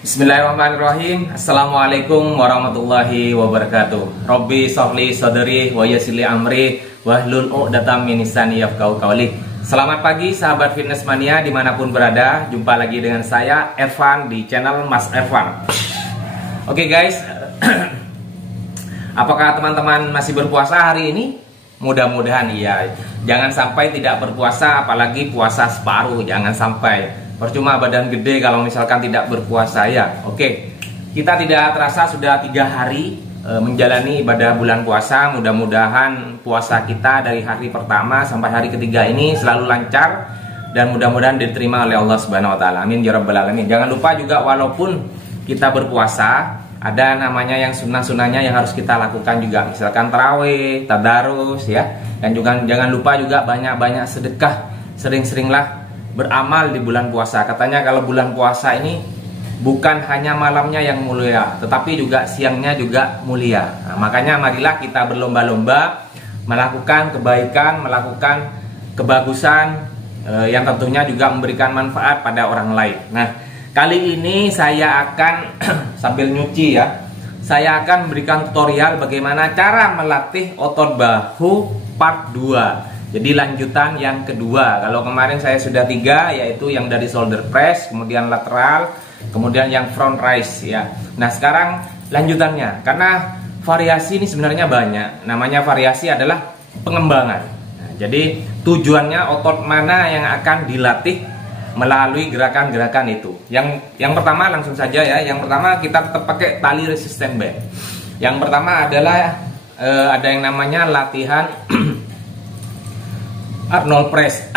Bismillahirrahmanirrahim. Assalamualaikum warahmatullahi wabarakatuh. Robbi sholli sadri wa yassir amri wahlul 'uqdatam min lisani yafqahu qawli. Selamat pagi sahabat fitness mania dimanapun berada. Jumpa lagi dengan saya Ervan di channel Mas Ervan. Oke guys, apakah teman-teman masih berpuasa hari ini? Mudah-mudahan iya. Jangan sampai tidak berpuasa, apalagi puasa separuh. Jangan sampai. Percuma badan gede kalau misalkan tidak berpuasa ya. Oke, kita tidak terasa sudah 3 hari menjalani ibadah bulan puasa. Mudah-mudahan puasa kita dari hari pertama sampai hari ketiga ini selalu lancar dan mudah-mudahan diterima oleh Allah Subhanahu wa taala. Amin ya rabbal alamin. Jangan lupa juga walaupun kita berpuasa, ada namanya yang sunnah-sunnahnya yang harus kita lakukan juga. Misalkan tarawih, tadarus ya. Dan juga jangan lupa juga banyak-banyak sedekah. Sering-seringlah beramal di bulan puasa. Katanya kalau bulan puasa ini bukan hanya malamnya yang mulia, tetapi juga siangnya juga mulia. Nah, makanya marilah kita berlomba-lomba melakukan kebaikan, melakukan kebagusan yang tentunya juga memberikan manfaat pada orang lain. Nah, kali ini saya akan sambil nyuci ya, saya akan memberikan tutorial bagaimana cara melatih otot bahu part 2. Jadi lanjutan yang kedua. Kalau kemarin saya sudah 3, yaitu yang dari shoulder press, kemudian lateral, kemudian yang front raise ya. Nah sekarang lanjutannya, karena variasi ini sebenarnya banyak. Namanya variasi adalah pengembangan. Nah, jadi tujuannya otot mana yang akan dilatih melalui gerakan-gerakan itu. Yang pertama langsung saja ya. Yang pertama kita tetap pakai tali resistant band. Yang pertama adalah ada yang namanya latihan Arnold press.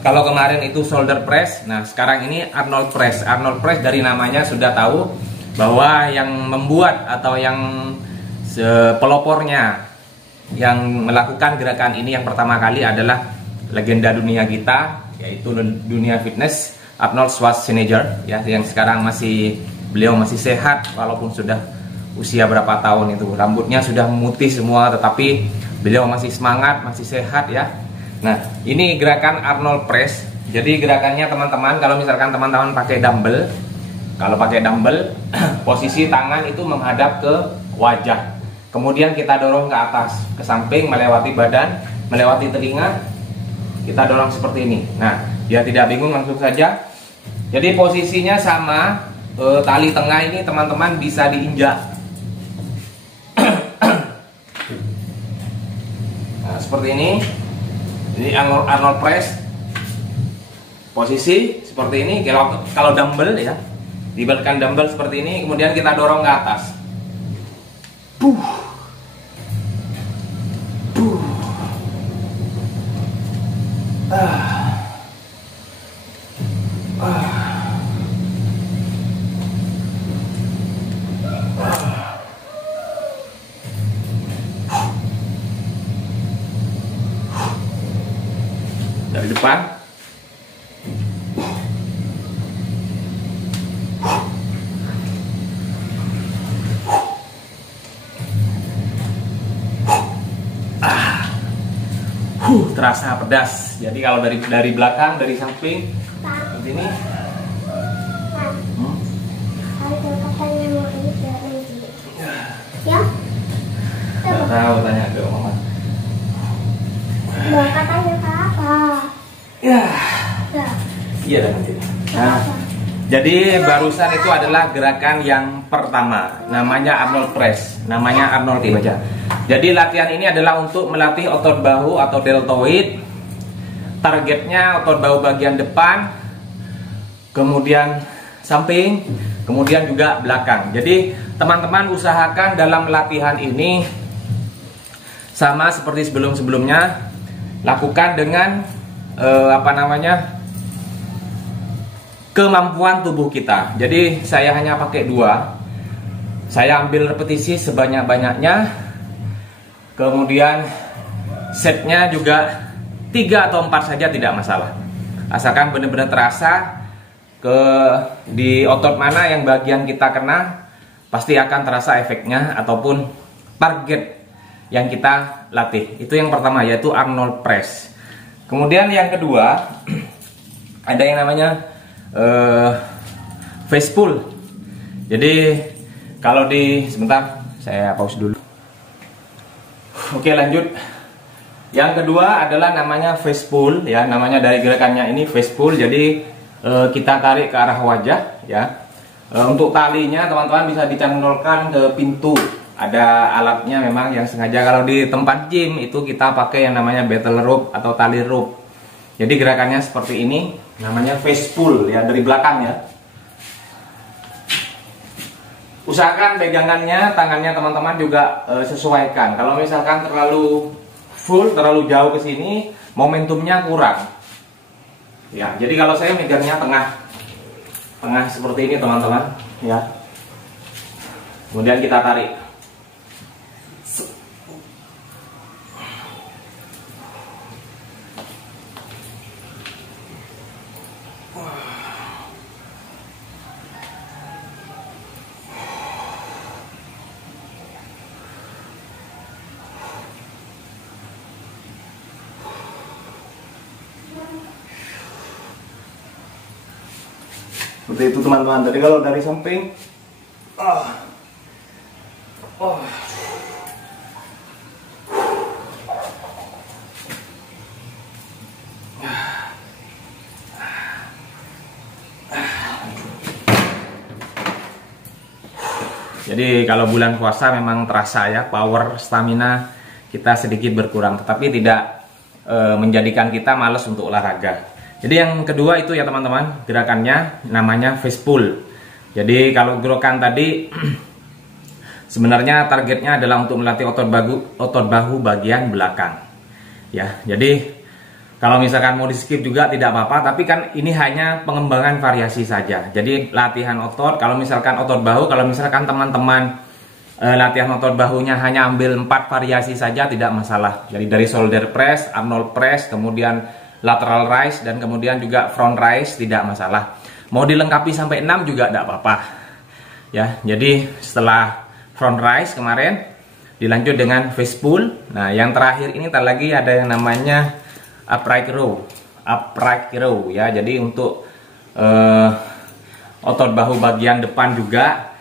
Kalau kemarin itu shoulder press. Nah, sekarang ini Arnold press. Arnold press dari namanya sudah tahu bahwa yang membuat atau yang pelopornya yang melakukan gerakan ini yang pertama kali adalah legenda dunia kita, yaitu dunia fitness, Arnold Schwarzenegger ya, yang sekarang beliau masih sehat walaupun sudah usia berapa tahun itu. Rambutnya sudah memutih semua tetapi beliau masih semangat, masih sehat ya. Nah, ini gerakan Arnold press. Jadi gerakannya teman-teman, kalau misalkan teman-teman pakai dumbbell, kalau pakai dumbbell, posisi tangan itu menghadap ke wajah. Kemudian kita dorong ke atas, ke samping, melewati badan, melewati telinga. Kita dorong seperti ini. Nah, biar tidak bingung langsung saja. Jadi posisinya sama, tali tengah ini teman-teman bisa diinjak. Nah, seperti ini. Ini Arnold press. Posisi seperti ini. Kalau dumbbell ya, dibalikan dumbbell seperti ini, kemudian kita dorong ke atas. Dari depan. Terasa pedas. Jadi kalau dari belakang, dari samping seperti ini. Ya? Nggak tahu, tanya ke mama. Mau katanya ke apa? Ya. Ya. Iya dan nanti. Nah, jadi barusan itu adalah gerakan yang pertama, namanya Arnold press, namanya Arnold baca. Jadi latihan ini adalah untuk melatih otot bahu atau deltoid. Targetnya otot bahu bagian depan, kemudian samping, kemudian juga belakang. Jadi teman-teman usahakan dalam latihan ini sama seperti sebelum-sebelumnya, lakukan dengan kemampuan tubuh kita. Jadi saya hanya pakai 2. Saya ambil repetisi sebanyak-banyaknya. Kemudian setnya juga 3 atau 4 saja tidak masalah. Asalkan benar-benar terasa di otot mana yang bagian kita kena, pasti akan terasa efeknya ataupun target yang kita latih. Itu yang pertama, yaitu Arnold press. Kemudian yang kedua ada yang namanya face pull. Jadi kalau sebentar saya pause dulu. Oke, lanjut. Yang kedua adalah namanya face pull ya, namanya dari gerakannya ini face pull. Jadi kita tarik ke arah wajah ya. Untuk talinya teman-teman bisa dicantolkan ke pintu. Ada alatnya memang yang sengaja. Kalau di tempat gym itu kita pakai yang namanya battle rope atau tali rope. Jadi gerakannya seperti ini, namanya face pull ya, dari belakang ya. Usahakan pegangannya, tangannya teman-teman juga sesuaikan. Kalau misalkan terlalu full, terlalu jauh ke sini, momentumnya kurang. Ya, jadi kalau saya megangnya tengah seperti ini teman-teman, ya. Kemudian kita tarik. Seperti itu teman-teman. Jadi kalau dari samping, Jadi kalau bulan puasa memang terasa ya, power stamina kita sedikit berkurang, tetapi tidak menjadikan kita malas untuk olahraga. Jadi yang kedua itu ya teman-teman, gerakannya namanya face pull. Jadi kalau gerakan tadi sebenarnya targetnya adalah untuk melatih otot bahu bagian belakang. Ya, jadi kalau misalkan mau di skip juga tidak apa-apa, tapi kan ini hanya pengembangan variasi saja. Jadi latihan otot, kalau misalkan otot bahu, kalau misalkan teman-teman latihan otot bahunya hanya ambil 4 variasi saja tidak masalah. Jadi dari shoulder press, Arnold press, kemudian lateral raise, dan kemudian juga front raise tidak masalah. Mau dilengkapi sampai 6 juga tidak apa-apa. Ya, jadi setelah front raise kemarin dilanjut dengan face pull. Nah, yang terakhir ini lagi ada yang namanya upright row ya. Jadi untuk otot bahu bagian depan juga.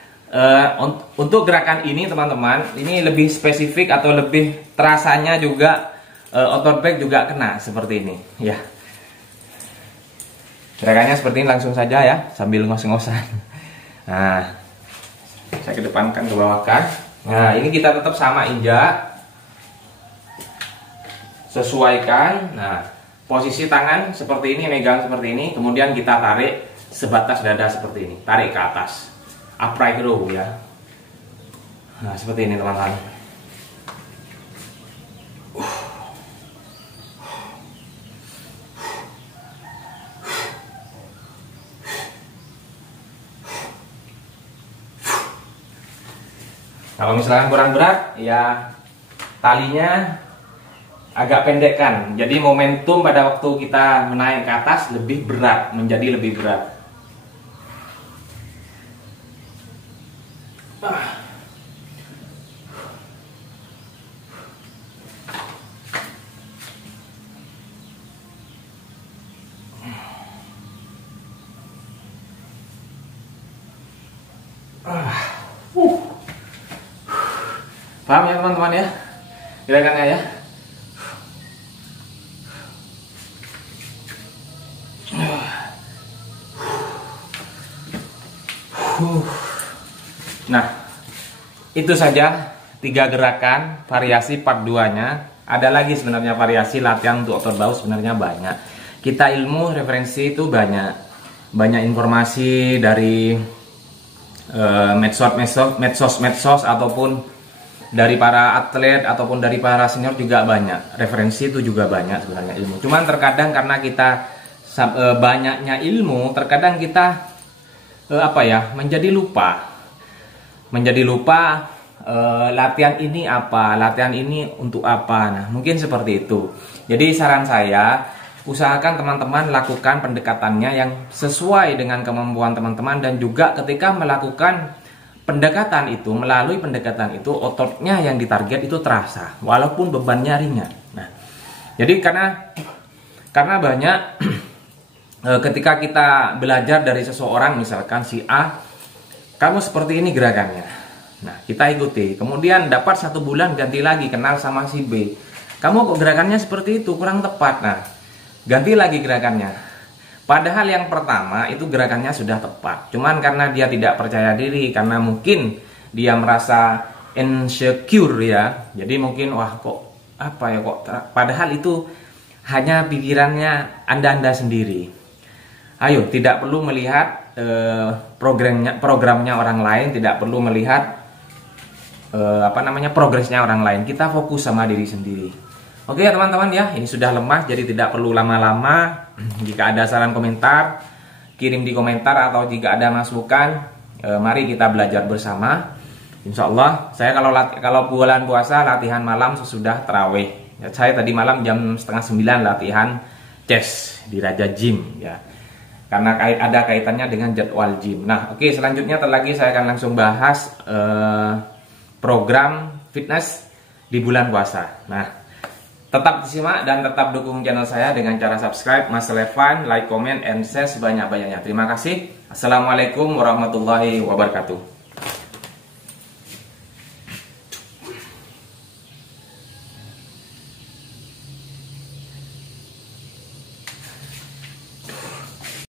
Untuk gerakan ini teman-teman, ini lebih spesifik atau lebih terasanya juga otot back juga kena seperti ini ya. Gerakannya seperti ini langsung saja ya, sambil ngos-ngosan. Nah, saya kedepankan, ke bawahkan. Nah, ini kita tetap sama injak, sesuaikan. Nah, posisi tangan seperti ini, megang seperti ini, kemudian kita tarik sebatas dada seperti ini, tarik ke atas, upright row ya. Nah, seperti ini teman-teman. Kalau misalkan kurang berat, ya talinya agak pendekkan. Jadi momentum pada waktu kita menaik ke atas lebih berat, menjadi lebih berat. Paham ya teman-teman ya, gerakannya ya. Nah, itu saja 3 gerakan variasi part 2-nya. Ada lagi sebenarnya variasi latihan untuk otot bahu, sebenarnya banyak. Kita ilmu referensi itu banyak informasi dari medsos ataupun dari para atlet ataupun dari para senior juga banyak. Referensi itu juga banyak sebenarnya ilmu. Cuman terkadang karena kita banyaknya ilmu, terkadang kita menjadi lupa latihan ini apa, latihan ini untuk apa. Nah, mungkin seperti itu. Jadi saran saya, usahakan teman-teman lakukan pendekatannya yang sesuai dengan kemampuan teman-teman, dan juga ketika melakukan melalui pendekatan itu ototnya yang ditarget itu terasa walaupun bebannya ringan. Nah, jadi karena banyak ketika kita belajar dari seseorang, misalkan si A kamu seperti ini gerakannya. Nah, kita ikuti. Kemudian dapat 1 bulan ganti lagi, kenal sama si B. Kamu kok gerakannya seperti itu, kurang tepat. Nah, ganti lagi gerakannya. Padahal yang pertama itu gerakannya sudah tepat. Cuman karena dia tidak percaya diri, karena mungkin dia merasa insecure ya. Jadi mungkin wah kok apa ya kok. Padahal itu hanya pikirannya Anda sendiri. Ayo, tidak perlu melihat programnya orang lain, tidak perlu melihat progresnya orang lain. Kita fokus sama diri sendiri. Oke teman-teman ya, ini sudah lemah jadi tidak perlu lama-lama. Jika ada saran komentar, kirim di komentar, atau jika ada masukan, mari kita belajar bersama. Insya Allah, saya kalau bulan puasa latihan malam sesudah tarawih. Ya, saya tadi malam jam 8:30 latihan chest di Raja Gym ya. Karena ada kaitannya dengan jadwal gym. Nah, oke, selanjutnya lagi saya akan langsung bahas program fitness di bulan puasa. Nah, tetap disimak dan tetap dukung channel saya dengan cara subscribe, Mas Levan, like, comment, and share sebanyak-banyaknya. Terima kasih. Assalamualaikum warahmatullahi wabarakatuh.